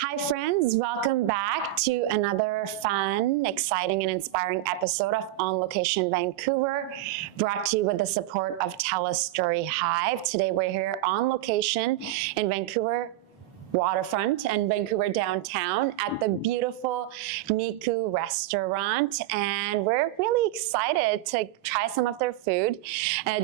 Hi friends, welcome back to another fun, exciting and inspiring episode of On Location Vancouver, brought to you with the support of TELUS STORYHIVE. Today we're here on location in Vancouver waterfront and Vancouver downtown at the beautiful Miku Restaurant, and we're really excited to try some of their food.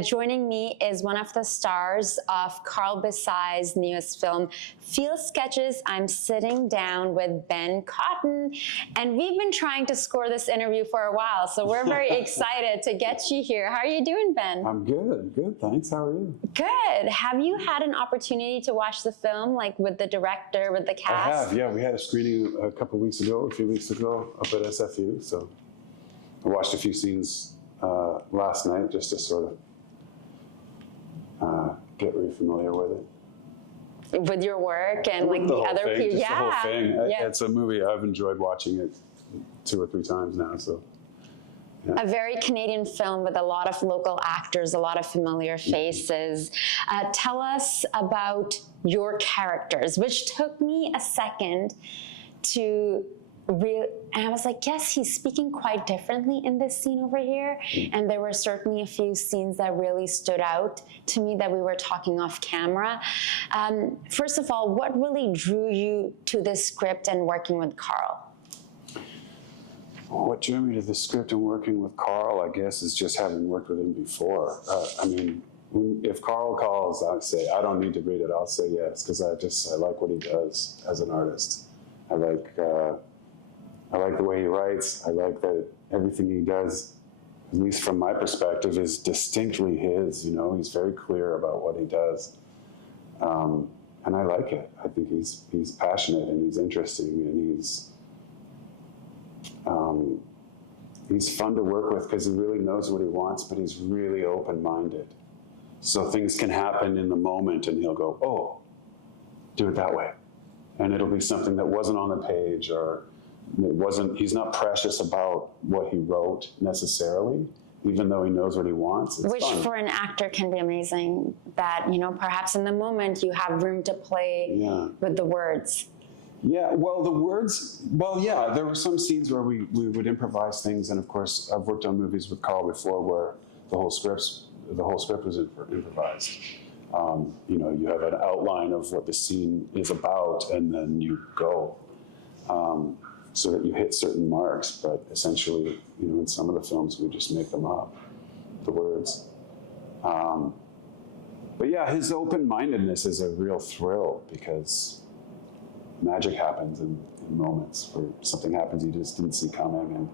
Joining me is one of the stars of Carl Bessai's newest film, Field Sketches. I'm sitting down with Ben Cotton, and we've been trying to score this interview for a while, so we're very excited to get you here. How are you doing, Ben? I'm good, thanks. How are you? Good. Have you had an opportunity to watch the film, like with the director, with the cast? I have, yeah. We had a screening a few weeks ago, up at SFU, so I watched a few scenes last night just to sort of get really familiar with it. With your work and like the other people. Yeah. The whole thing. Yeah. It's a movie I've enjoyed watching it 2 or 3 times now, so. Yeah. A very Canadian film with a lot of local actors, a lot of familiar faces. Tell us about your characters, which took me a second to and I was like, yes, he's speaking quite differently in this scene over here. And there were certainly a few scenes that really stood out to me that we were talking off camera. First of all, what really drew you to this script and working with Carl? What drew me to the script and working with Carl, I guess, is just having worked with him before. I mean, if Carl calls, I'd say, I don't need to read it, I'll say yes, because I like what he does as an artist. I like the way he writes. I like that everything he does, at least from my perspective, is distinctly his. You know, he's very clear about what he does. And I like it. I think he's passionate and he's interesting and he's fun to work with because he really knows what he wants, but he's really open-minded. So things can happen in the moment and he'll go, oh, do it that way. And it'll be something that wasn't on the page, or he's not precious about what he wrote necessarily, even though he knows what he wants. It's Which fun. For an actor can be amazing, that, you know, perhaps in the moment you have room to play with the words. Yeah, well, the words, yeah, there were some scenes where we would improvise things, and of course, I've worked on movies with Carl before where the whole script was improvised. You know, you have an outline of what the scene is about, and then you go, so that you hit certain marks. But essentially, you know, in some of the films, we just make them up, the words. But yeah, his open-mindedness is a real thrill because magic happens in moments where something happens you just didn't see coming, and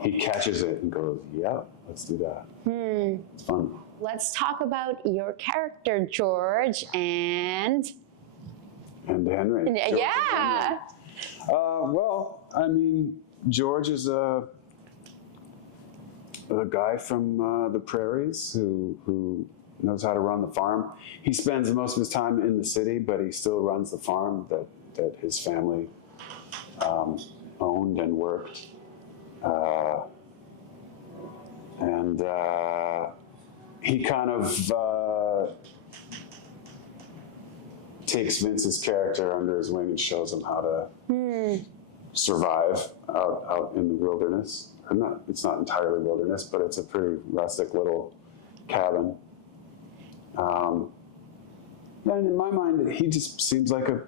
he catches it and goes, yeah, let's do that. It's fun. Let's talk about your character, George, and Henry. Yeah. Well, I mean, George is a guy from the prairies who knows how to run the farm. He spends most of his time in the city, but he still runs the farm that his family owned and worked. And he kind of takes Vince's character under his wing and shows him how to survive out in the wilderness. It's not entirely wilderness, but it's a pretty rustic little cabin. And in my mind, he just seems like a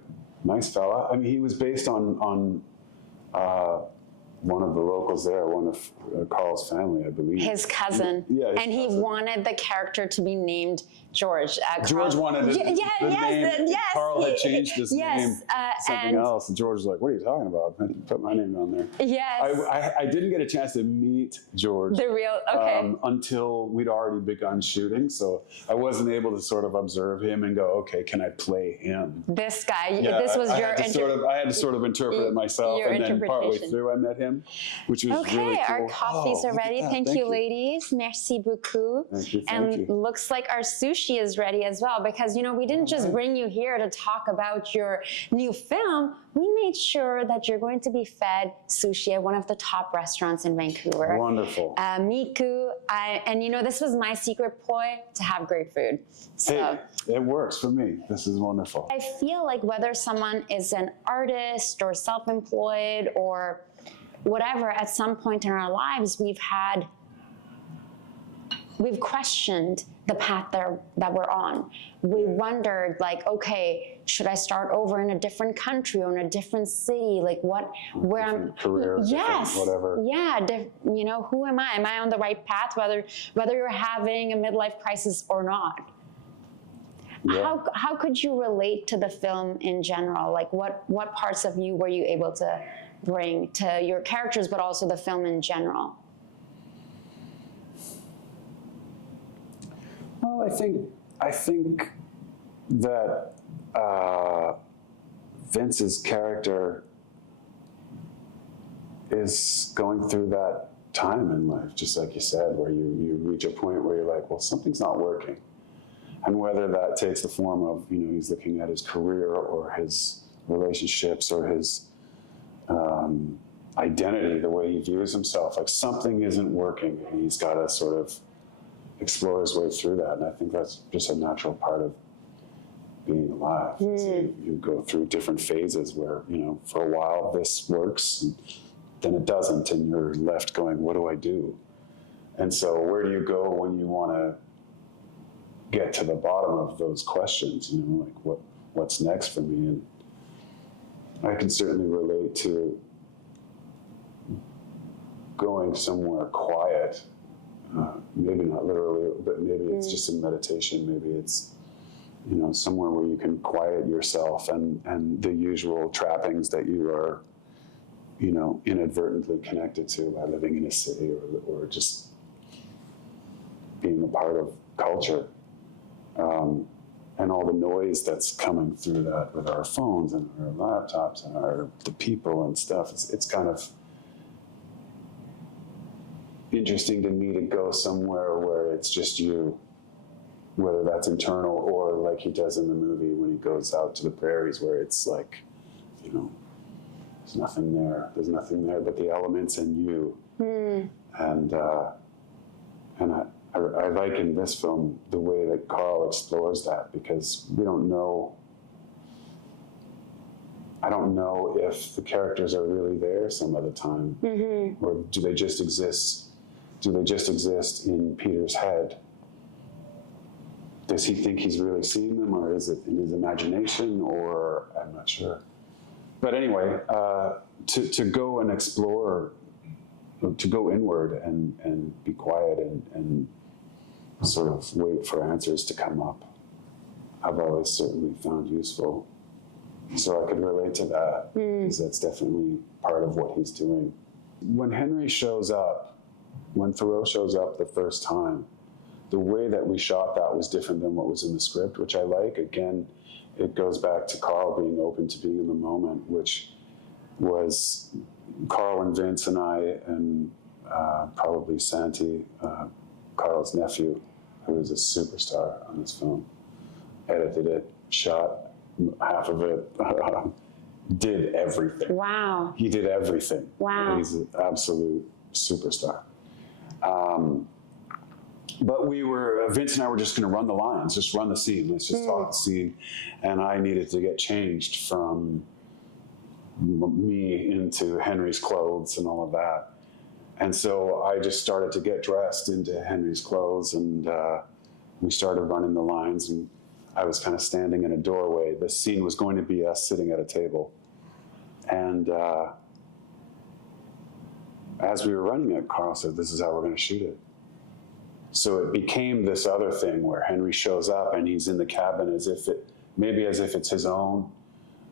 nice fella. I mean, he was based on one of the locals there, one of Carl's family, I believe. His cousin. Yeah, and he wanted the character to be named George. George wanted the name. Yes, Carl had changed his name something and else. And George was like, what are you talking about? I didn't put my name on there. Yes. I didn't get a chance to meet George. The real, okay. Until we'd already begun shooting. So I wasn't able to sort of observe him and go, okay, can I play him? This guy, Yeah, this was I had to sort of interpret it myself. And then partway through I met him. him, which was Okay, really cool. our coffees are look at ready. that. Thank you, ladies. Merci beaucoup. Thank you, and thank you. looks like our sushi is ready as well, because, you know, we didn't just bring you here to talk about your new film. We made sure that you're going to be fed sushi at one of the top restaurants in Vancouver. Wonderful. Miku, and you know, this was my secret ploy to have great food. So. Hey, it works for me. This is wonderful. I feel like whether someone is an artist or self-employed or whatever, at some point in our lives, we've questioned the path that we're on. We wondered, like, okay, should I start over in a different country or in a different city? Like, where I'm, career, yes, whatever. Yeah, you know, who am I? Am I on the right path? Whether you're having a midlife crisis or not. Yeah. How could you relate to the film in general? Like, what parts of you were you able to bring to your characters, but also the film in general? Well, I think that Vince's character is going through that time in life, just like you said, where you reach a point where you're like, well, something's not working. And whether that takes the form of, you know, he's looking at his career or his relationships or his identity, the way he views himself, like something isn't working, and he's got to sort of explore his way through that. And I think that's just a natural part of being alive. You go through different phases where, you know, for a while this works, and then it doesn't, and you're left going, what do I do? And so where do you go when you want to get to the bottom of those questions, you know, like what's next for me? And I can certainly relate to going somewhere quiet, maybe not literally, but maybe it's just in meditation, maybe it's, you know, somewhere where you can quiet yourself and the usual trappings that you are, you know, inadvertently connected to by living in a city or just being a part of culture. And all the noise that's coming through that with our phones and our laptops and the people and stuff. It's kind of interesting to me to go somewhere where it's just you, whether that's internal or like he does in the movie when he goes out to the prairies, where it's like, you know, there's nothing there. There's nothing there but the elements and you. And I like in this film the way that Carl explores that, because we don't know. I don't know if the characters are really there some of the time, or do they just exist? Do they just exist in Peter's head? Does he think he's really seeing them, or is it in his imagination? Or I'm not sure. But anyway, to go and explore, to go inward and be quiet and sort of wait for answers to come up, I've always certainly found useful. So I could relate to that, because that's definitely part of what he's doing. When Henry shows up, when Thoreau shows up the first time, the way that we shot that was different than what was in the script, which I like. Again, it goes back to Carl being open to being in the moment, which was Carl and Vince and I and probably Santi, Carl's nephew, who is a superstar on this film, edited it, shot half of it, did everything. Wow. He did everything. Wow. He's an absolute superstar. But Vince and I were just going to run the lines, just run the scene. Let's just talk the scene. And I needed to get changed from me into Henry's clothes and all of that. And so I just started to get dressed into Henry's clothes, and we started running the lines, and I was kind of standing in a doorway. This scene was going to be us sitting at a table. And as we were running it, Carl said, this is how we're going to shoot it. So it became this other thing where Henry shows up and he's in the cabin as if it's his own.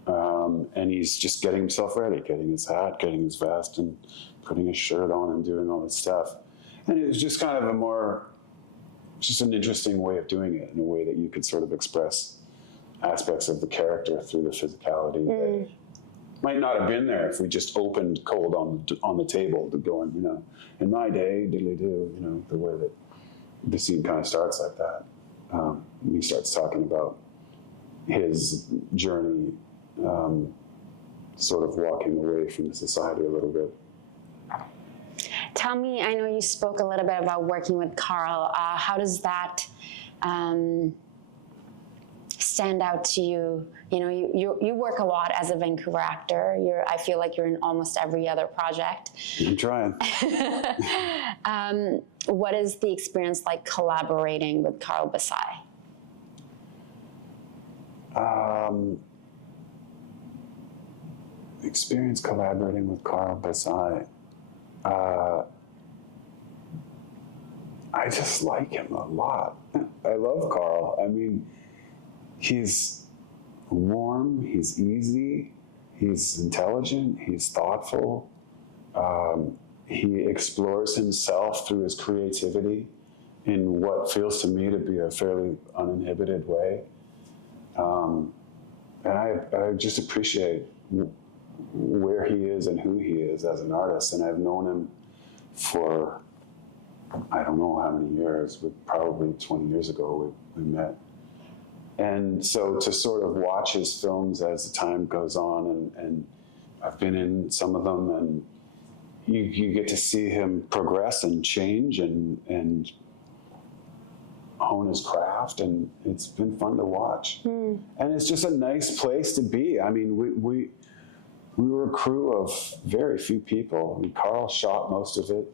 And he's just getting himself ready, getting his hat, getting his vest, and putting his shirt on and doing all this stuff. And it was just kind of just an interesting way of doing it, in a way that you could sort of express aspects of the character through the physicality might not have been there if we just opened cold on the table to go and, you know, in my day, diddly-do, you know, the way that the scene kind of starts like that. He starts talking about his journey, sort of walking away from the society a little bit. Tell me, I know you spoke a little bit about working with Carl. How does that stand out to you? You know, you work a lot as a Vancouver actor. I feel like you're in almost every other project. I'm trying. What is the experience like collaborating with Carl Bessai? Experience collaborating with Carl Bessai. I just like him a lot. I love Carl. I mean, he's warm, he's easy, he's intelligent, he's thoughtful. He explores himself through his creativity in what feels to me to be a fairly uninhibited way. And I just appreciate where he is and who he is as an artist. And I've known him for, I don't know how many years, but probably 20 years ago we met. And so to sort of watch his films as the time goes on, and I've been in some of them, and you get to see him progress and change and hone his craft, and it's been fun to watch. And it's just a nice place to be. I mean, we were a crew of very few people. I mean, Carl shot most of it.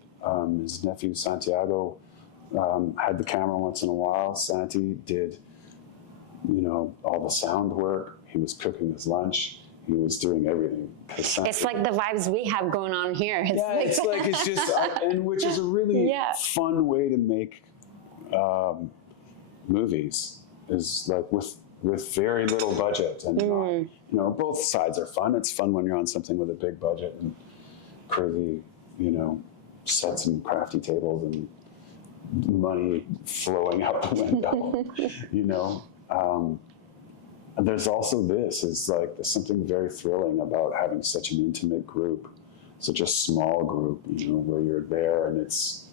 His nephew Santiago had the camera once in a while. Santi did, you know, all the sound work. He was cooking his lunch. He was doing everything. It's like the vibes we have going on here. It's just, and which is a really fun way to make movies, is like with very little budget, and you know, both sides are fun. It's fun when you're on something with a big budget and crazy, you know, sets and crafty tables and money flowing out the window, you know. And there's also this, is like, there's something very thrilling about having such an intimate group, such a small group, you know, where you're there and it's,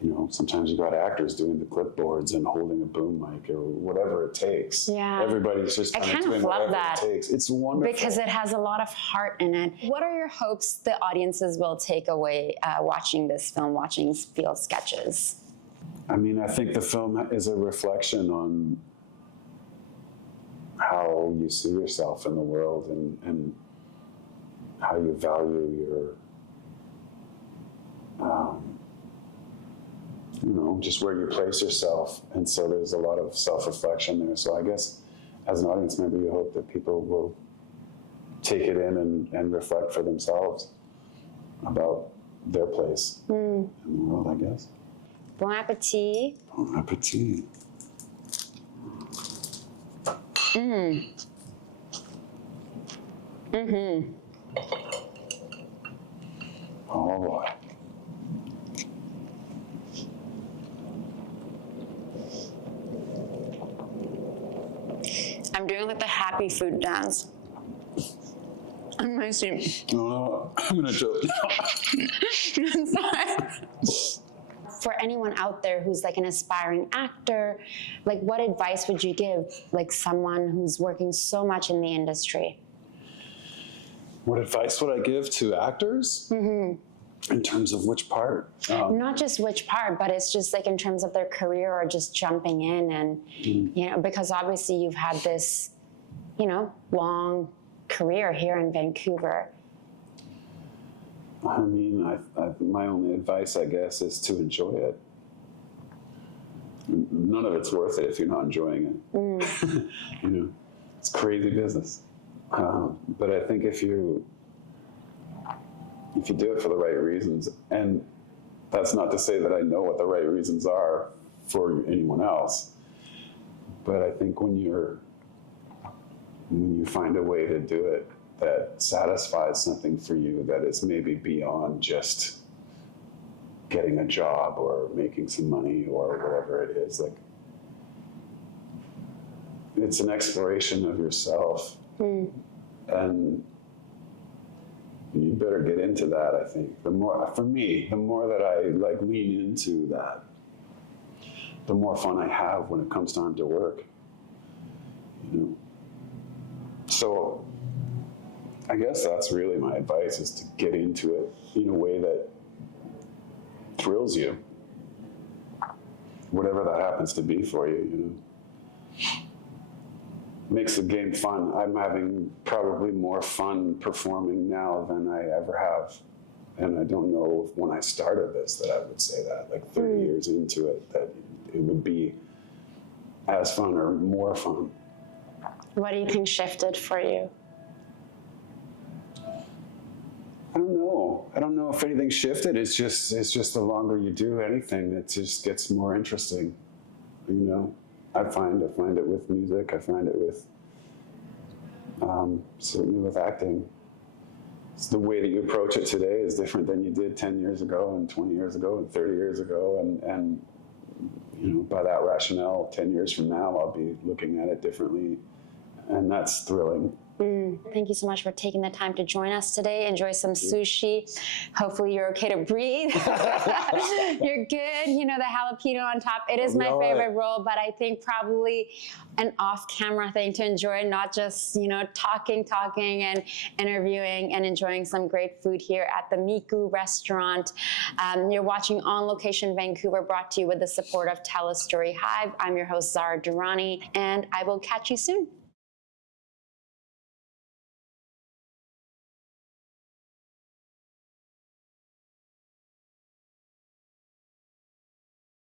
you know, sometimes you got actors doing the clipboards and holding a boom mic or whatever it takes. Yeah. Everybody's just kind of doing whatever it takes. It's wonderful. Because it has a lot of heart in it. What are your hopes the audiences will take away watching this film, watching Field Sketches? I mean, I think the film is a reflection on how you see yourself in the world, and how you value your, you know, just where you place yourself. And so there's a lot of self-reflection there. So I guess as an audience member, you hope that people will take it in and reflect for themselves about their place in the world, I guess. Bon appetit. Bon appetit. Oh boy. I'm doing like the happy food dance on my stream. No, I'm gonna joke. Sorry. For anyone out there who's like an aspiring actor, like what advice would you give like someone who's working so much in the industry? What advice would I give to actors? In terms of which part? Not just which part, but it's just like in terms of their career or just jumping in and, you know, because obviously you've had this, you know, long career here in Vancouver. I mean, my only advice, I guess, is to enjoy it. None of it's worth it if you're not enjoying it. You know, it's crazy business. But I think if you do it for the right reasons, and that's not to say that I know what the right reasons are for anyone else, but I think when you find a way to do it that satisfies something for you that is maybe beyond just getting a job or making some money or whatever it is, like, it's an exploration of yourself. And You better get into that, I think. The more, for me, the more that I like lean into that, the more fun I have when it comes time to work. You know? So I guess that's really my advice, is to get into it in a way that thrills you. Whatever that happens to be for you, you know. Makes the game fun. I'm having probably more fun performing now than I ever have. And I don't know if when I started this that I would say that, like 30 years into it, that it would be as fun or more fun. What do you think shifted for you? I don't know. I don't know if anything shifted. It's just the longer you do anything, it just gets more interesting. You know, I find it with music. I find it with certainly with acting. It's the way that you approach it today is different than you did 10 years ago and 20 years ago and 30 years ago. And you know, by that rationale, 10 years from now, I'll be looking at it differently. And that's thrilling. Thank you so much for taking the time to join us today. Enjoy some sushi. Hopefully you're okay to breathe. You're good. You know, the jalapeno on top. It is my favorite roll, but I think probably an off-camera thing to enjoy, not just, you know, talking and interviewing and enjoying some great food here at the Miku Restaurant. You're watching On Location Vancouver, brought to you with the support of TELUS STORYHIVE. I'm your host, Zara Durrani, and I will catch you soon.